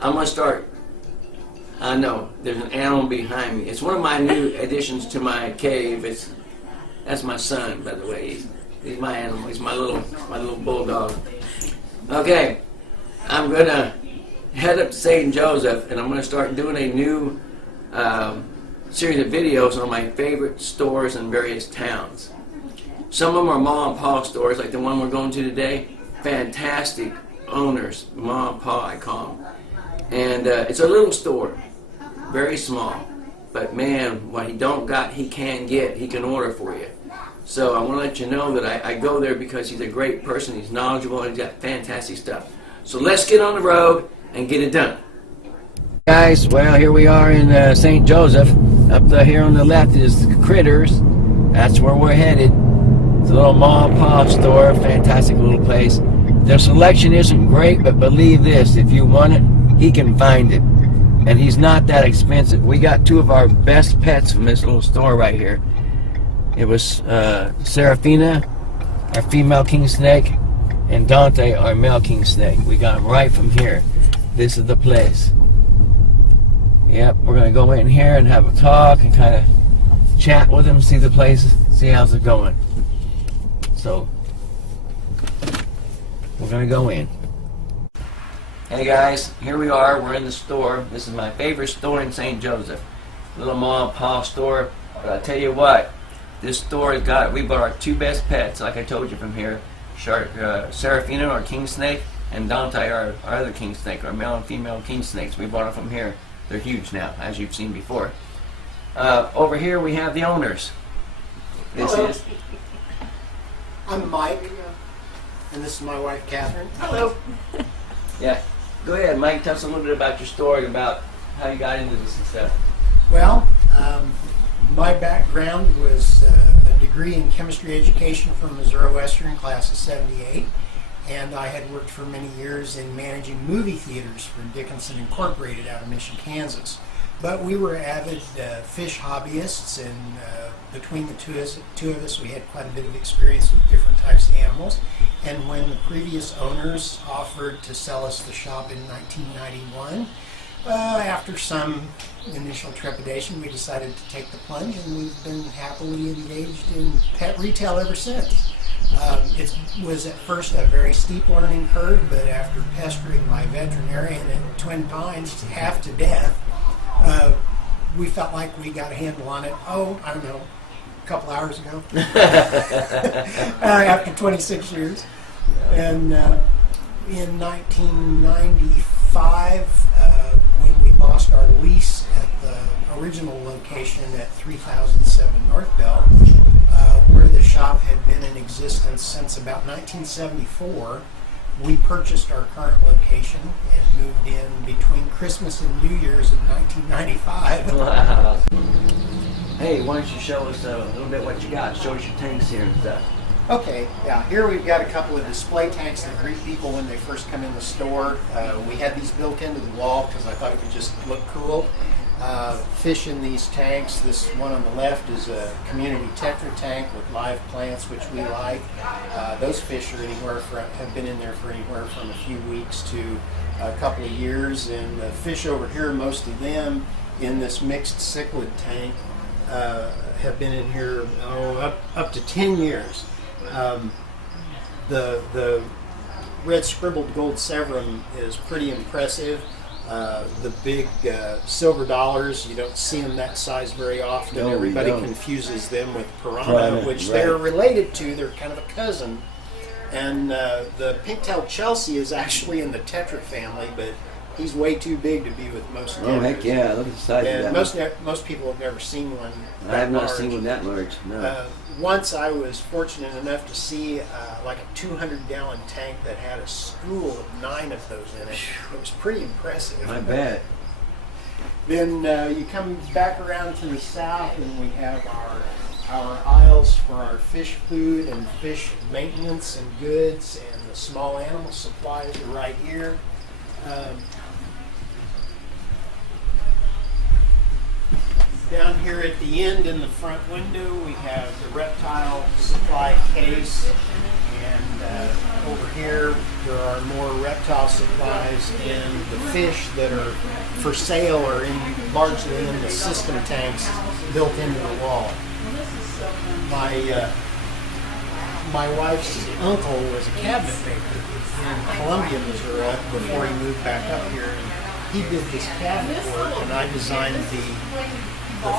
I'm going to start. I know, there's an animal behind me. It's one of my new additions to my cave. That's my son, by the way. He's my animal. He's my little bulldog. Okay, I'm going to head up to St. Joseph, and I'm going to start doing a new series of videos on my favorite stores in various towns. Some of them are mom and pop stores, like the one we're going to today. Fantastic owners, mom and pop, I call them. And it's a little store, very small. But man, what he don't got, he can get. He can order for you. So I want to let you know that I go there because he's a great person. He's knowledgeable, and he's got fantastic stuff. So let's get on the road and get it done. Guys, well, here we are in St. Joseph. Up here on the left is Critters. That's where we're headed. It's a little mom and pop store, fantastic little place. Their selection isn't great, but believe this, if you want it, he can find it. And he's not that expensive. We got two of our best pets from this little store right here. It was Serafina, our female king snake, and Dante, our male king snake. We got them right from here. This is the place. Yep, we're going to go in here and have a talk and kind of chat with them, see the place, see how's it going. So, we're going to go in. Hey guys, here we are. We're in the store. This is my favorite store in St. Joseph. Little mom and pop store. But I tell you what, this store has got, we bought our two best pets, like I told you from here. Serafina, our king snake, and Dante, our other king snake, our male and female king snakes. We bought them from here. They're huge now, as you've seen before. Over here we have the owners. Hello. I'm Mike, and this is my wife, Catherine. Hello. Yeah. Go ahead, Mike. Tell us a little bit about your story, about how you got into this and stuff. Well, my background was a degree in chemistry education from Missouri Western, class of 78. And I had worked for many years in managing movie theaters for Dickinson Incorporated out of Mission, Kansas. But we were avid fish hobbyists, and between the two of us, we had quite a bit of experience with different types of animals. And when the previous owners offered to sell us the shop in 1991, after some initial trepidation, we decided to take the plunge, and we've been happily engaged in pet retail ever since. It was at first a very steep learning curve, but after pestering my veterinarian at Twin Pines half to death, we felt like we got a handle on it, I don't know, a couple hours ago, after 26 years. And in 1995, when we lost our lease at the original location at 3007 North Bell, where the shop had been in existence since about 1974, we purchased our current location and moved in between Christmas and New Year's of 1995. Wow. Hey, why don't you show us a little bit what you got? Show us your tanks here and stuff. Okay, yeah, here we've got a couple of display tanks that greet people when they first come in the store. We had these built into the wall because I thought it would just look cool. Fish in these tanks. This one on the left is a community Tetra tank with live plants, which we like. Those fish are have been in there for anywhere from a few weeks to a couple of years. And the fish over here, most of them in this mixed cichlid tank, have been in here up to 10 years. The red scribbled gold severum is pretty impressive. The big silver dollars, you don't see them that size very often. No, everybody confuses them with piranha, which they're related to. They're kind of a cousin. And the pink-tailed Chelsea is actually in the Tetra family, but he's way too big to be with most tetra's. Oh, heck yeah, look at the size of that. Most people have never seen one that I have not large. seen one that large, no. Once I was fortunate enough to see like a 200-gallon tank that had a school of 9 of those in it. It was pretty impressive. I bet. Then you come back around to the south, and we have our aisles for our fish food and fish maintenance and goods, and the small animal supplies are right here. Down here at the end in the front window, we have the reptile supply case, and Over here, there are more reptile supplies, and the fish that are for sale are largely in the system tanks built into the wall. My wife's uncle was a cabinet maker in Columbia, Missouri, before he moved back up here. And he did this cabinet work, and I designed the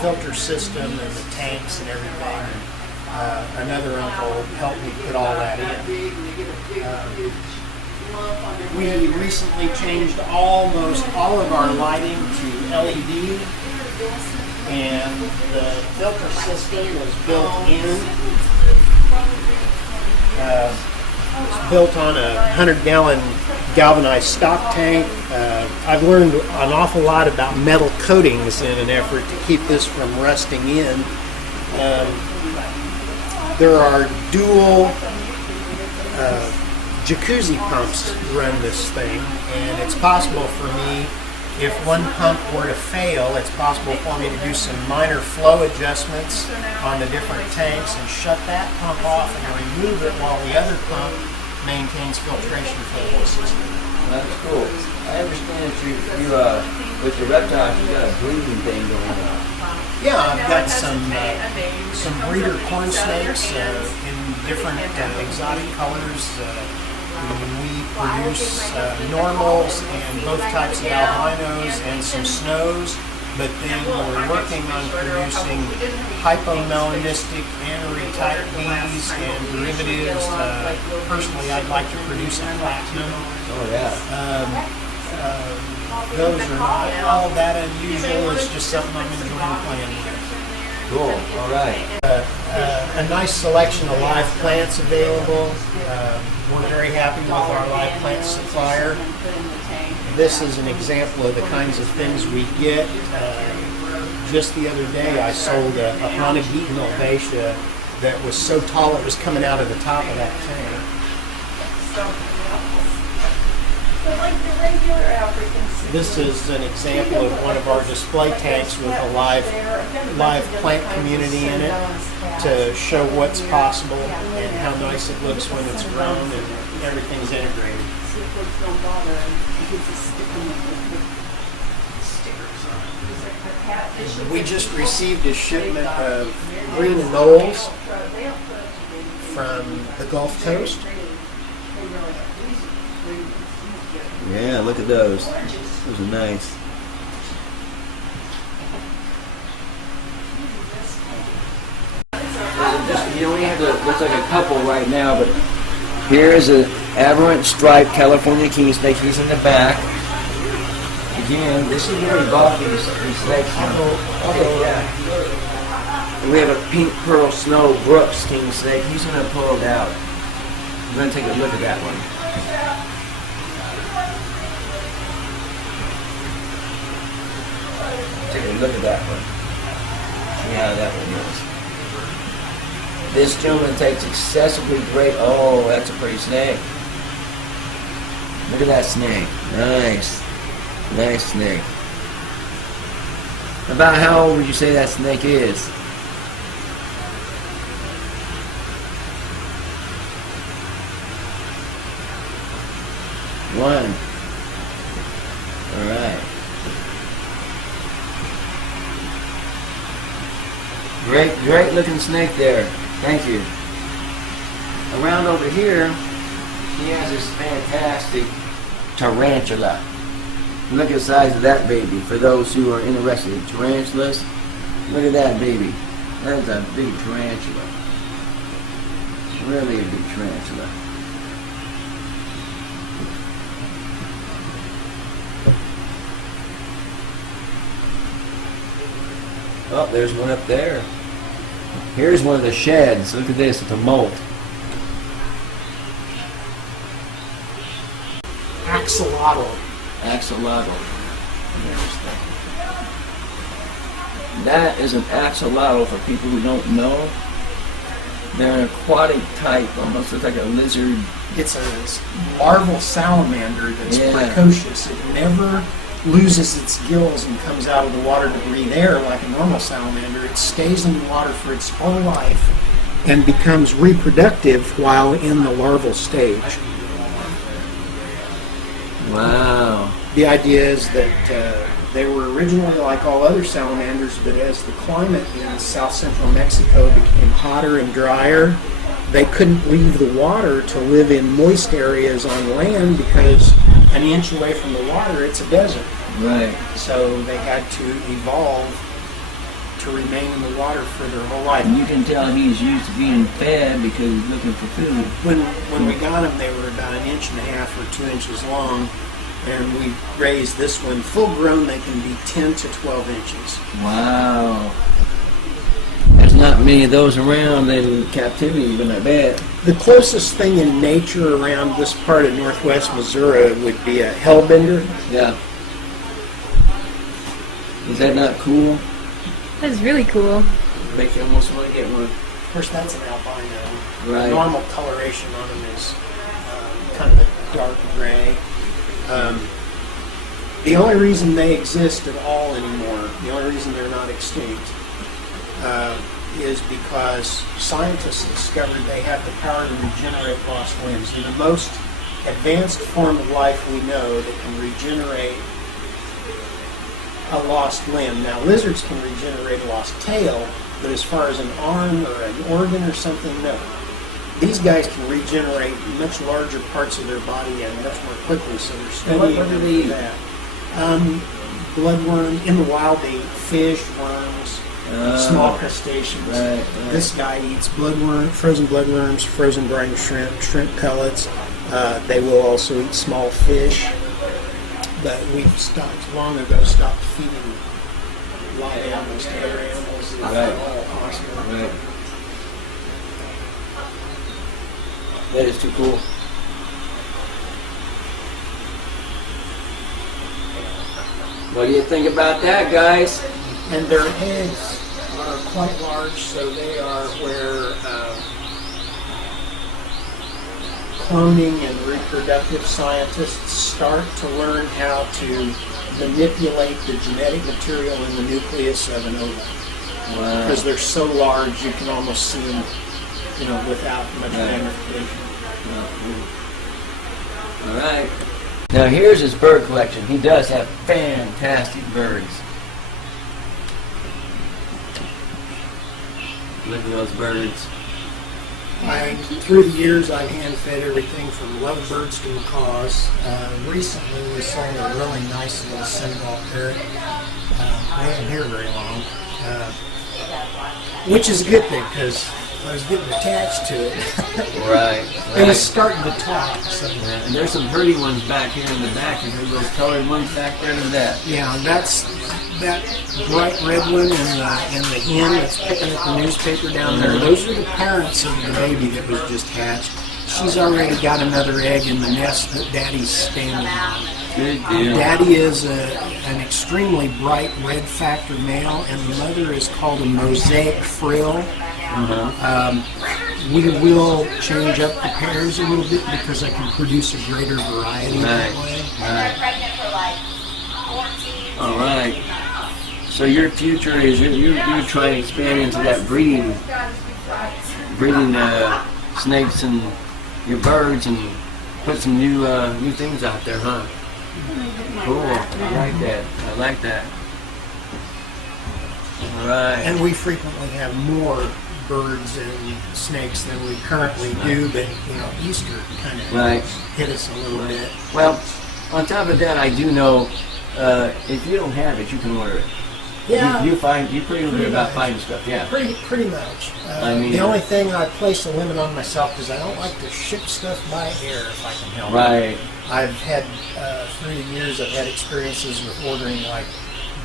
filter system and the tanks and everything. And another uncle helped me put all that in. We recently changed almost all of our lighting to LED, and the filter system was built in. It's built on a 100-gallon galvanized stock tank. I've learned an awful lot about metal coatings in an effort to keep this from rusting in. There are dual jacuzzi pumps run this thing, and it's possible for me, if one pump were to fail, it's possible for me to do some minor flow adjustments on the different tanks and shut that pump off and remove it while the other pump maintains filtration for the whole system. That's cool. I understand that you with the reptiles, you got a breeding thing going on. Yeah, I've got some breeder corn snakes in different exotic colors. We produce normals and both types of albinos and some snows, but then we're working on producing hypomelanistic anery type bees and derivatives. Personally, I'd like to produce a platinum. Oh yeah. Those are not all that unusual. It's just something I'm enjoying playing with. Cool. All right. A nice selection of live plants available. We're very happy with our live plant supplier. This is an example of the kinds of things we get. Just the other day, I sold a Hanegeton Albatia that was so tall it was coming out of the top of that tank. This is an example of one of our display tanks with a live plant community in it to show what's possible and how nice it looks when it's grown and everything's integrated. We just received a shipment of green anoles from the Gulf Coast. Yeah, look at those. Those are nice. You only have to, looks like a couple right now, but here is an aberrant striped California king snake. He's in the back. Again, this is where we bought these snakes. Okay, yeah. We have a pink pearl snow Brooks king snake. He's going to pull it out. I'm going to take a look at that one. Take a look at that one. See how that one is. This gentleman takes excessively great. Oh, that's a pretty snake. Look at that snake. Nice. Nice snake. About how old would you say that snake is? One. All right. Great looking snake there. Thank you. Around over here, he has this fantastic tarantula. Look at the size of that baby for those who are interested in tarantulas. Look at that baby. That's a big tarantula. Really a big tarantula. Oh, there's one up there. Here's one of the sheds. Look at this, it's a molt. Axolotl. Axolotl. That is an axolotl for people who don't know. They're an aquatic type, almost looks like a lizard. It's a larval salamander that's precocious. It never loses its gills and comes out of the water to breathe air like a normal salamander. It stays in the water for its whole life and becomes reproductive while in the larval stage. Wow. The idea is that they were originally like all other salamanders, but as the climate in south central Mexico became hotter and drier, they couldn't leave the water to live in moist areas on land because an inch away from the water, it's a desert. Right. So they had to evolve to remain in the water for their whole life. And you can tell he's used to being fed because he's looking for food. When we got them, they were about 1.5 inches or 2 inches long, and we raised this one full grown. They can be 10 to 12 inches. Wow. There's not many of those around in captivity, but I bet. The closest thing in nature around this part of northwest Missouri would be a hellbender. Yeah. Is that not cool? That's really cool. Make you almost want to get one. Of course, that's an albino. Right. The normal coloration on them is kind of a dark gray. The only reason they exist at all anymore, the only reason they're not extinct, is because scientists discovered they have the power to regenerate lost limbs. They're the most advanced form of life we know that can regenerate a lost limb. Now, lizards can regenerate a lost tail, but as far as an arm or an organ or something, no. These guys can regenerate much larger parts of their body and much more quickly, so they're studying What do they eat? that. Bloodworm, in the wild they eat fish, worms, small crustaceans. Right. This guy eats bloodworm, frozen bloodworms, frozen brine shrimp, shrimp pellets. They will also eat small fish. But we've long ago stopped feeding live animals to other animals. Right. All possible. Right. That is too cool. What do you think about that, guys? And their eggs are quite large, so they are where cloning and reproductive scientists start to learn how to manipulate the genetic material in the nucleus of an ova. Wow. Because they're so large, you can almost see them, without much magnification. All right. Now here's his bird collection. He does have fantastic birds. Look at those birds. Through the years, I've hand-fed everything from lovebirds to macaws. Recently, we sold a really nice little Senegal parrot. They haven't here very long, which is a good thing because I was getting attached to it. Right. It was starting to talk. So. And there's some pretty ones back here in the back, and there's those colored ones back there in that. Yeah, that's that bright red one and the hen that's picking up the newspaper down there. Those are the parents of the baby that was just hatched. She's already got another egg in the nest that Daddy's standing on. Good deal. Daddy is an extremely bright red factor male, and the mother is called a mosaic frill. We will change up the pairs a little bit because I can produce a greater variety that way. All right. So your future is you're trying to expand into that breeding snakes and your birds and put some new things out there, huh? Cool. I like that. I like that. All right. And we frequently have more birds and snakes than we currently do, but Easter kind of Right. hit us a little bit. Well, on top of that, I do know if you don't have it, you can order it. Yeah, You're pretty good about finding stuff. Yeah. pretty much. I mean, the only thing I place a limit on myself because I don't like to ship stuff by air if I can help it. Right. I've had through the years I've had experiences with ordering like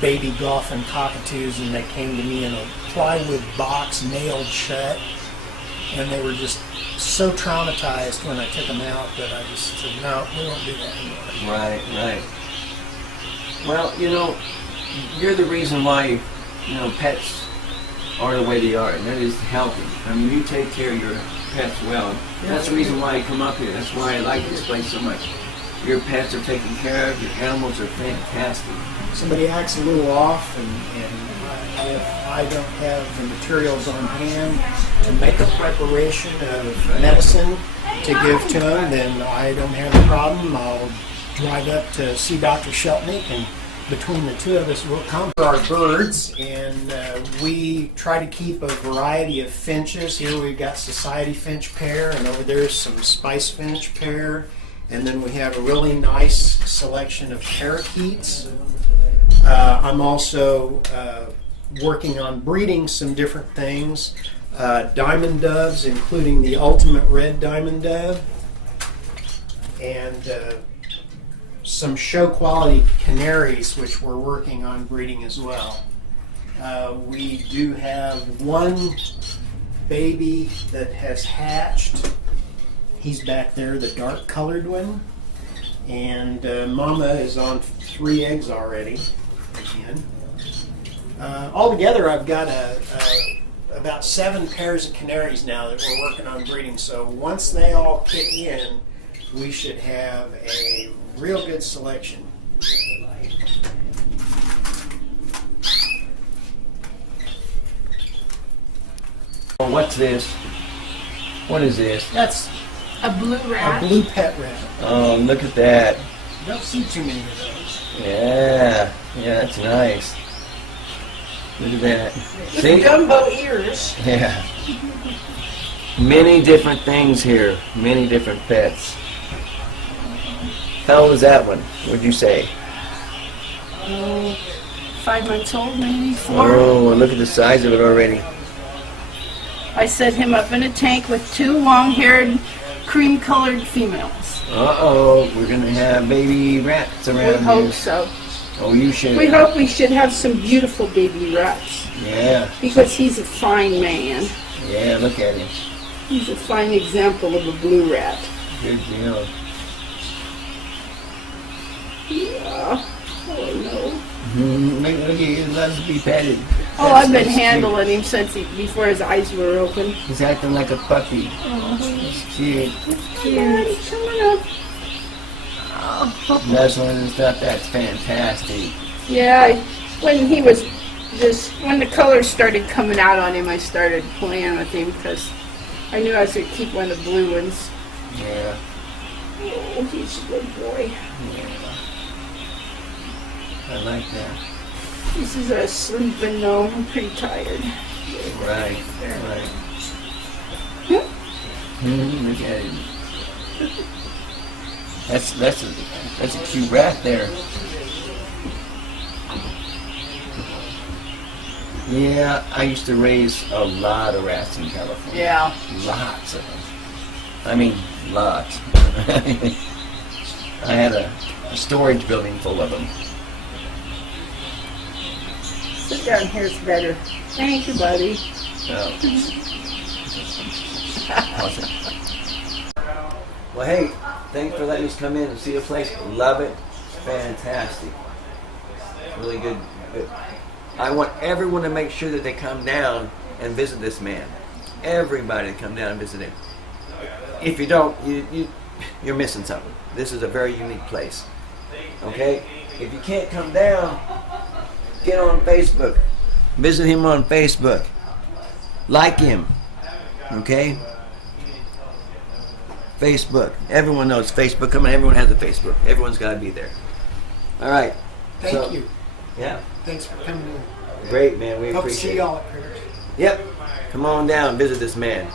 baby Goffin cockatoos, and they came to me in a plywood box nailed shut, and they were just so traumatized when I took them out that I just said, no, we won't do that anymore. Right. Well, you're the reason why, pets are the way they are, and that is healthy. I mean, you take care of your pets well. That's the reason why I come up here. That's why I like this place so much. Your pets are taken care of. Your animals are fantastic. somebody acts a little off, and if I don't have the materials on hand to make a preparation of medicine to give to them, then I don't have a problem. I'll drive up to see Dr. Sheltnick, and between the two of us, we'll come for our birds, and we try to keep a variety of finches. Here we've got Society Finch pair, and over there's some Spice Finch pair, and then we have a really nice selection of parakeets. I'm also working on breeding some different things. Diamond doves, including the ultimate red diamond dove, and some show quality canaries, which we're working on breeding as well. We do have one baby that has hatched. He's back there, the dark colored one. And Mama is on 3 eggs already. Again. Altogether, I've got about 7 pairs of canaries now that we're working on breeding. So once they all kick in, we should have a real good selection. What's this? What is this? That's A blue a rat. blue pet rat. Oh, look at that. You don't see too many of those. Yeah, that's nice. Look at that. See? Jumbo ears. Yeah. Many different things here. Many different pets. How old is that one? What'd you say? 5 months old, maybe 4. Oh, look at the size of it already. I set him up in a tank with 2 long-haired, cream-colored females. Uh-oh, we're going to have baby rats We around hope here. so. Oh, you should. We hope we should have some beautiful baby rats Yeah, because he's a fine man. yeah, look at him. He's a fine example of a blue rat. Good deal. Yeah. Oh no. Look, he loves to be petted. Oh, I've been That's cute. handling him since before his eyes were open. He's acting like a puppy. He's cute. Daddy, come on up. That's one of the stuff that's fantastic. Yeah, when he was when the colors started coming out on him, I started playing with him because I knew I was going to keep one of the blue ones. Yeah. Oh, he's a good boy. I like that. This is a sleeping though. I'm pretty tired. Right. Look at him. That's a cute rat there. Yeah, I used to raise a lot of rats in California. Yeah. Lots of them. I mean, lots. I had a storage building full of them. Sit down here, it's better. Thank you, buddy. Oh. Awesome. Well, hey, thanks for letting us come in and see the place. Love it. Fantastic. Really good. I want everyone to make sure that they come down and visit this man. Everybody to come down and visit him. If you don't, you're missing something. This is a very unique place. Okay? If you can't come down, get on Facebook. Visit him on Facebook. Like him. Okay? Facebook. Everyone knows Facebook. Come on, everyone has a Facebook. Everyone's got to be there. All right. Thank you. Yeah. Thanks for coming in. Great, man. We Hope to appreciate see it. y'all at Critters. Yep. Come on down. Visit this man.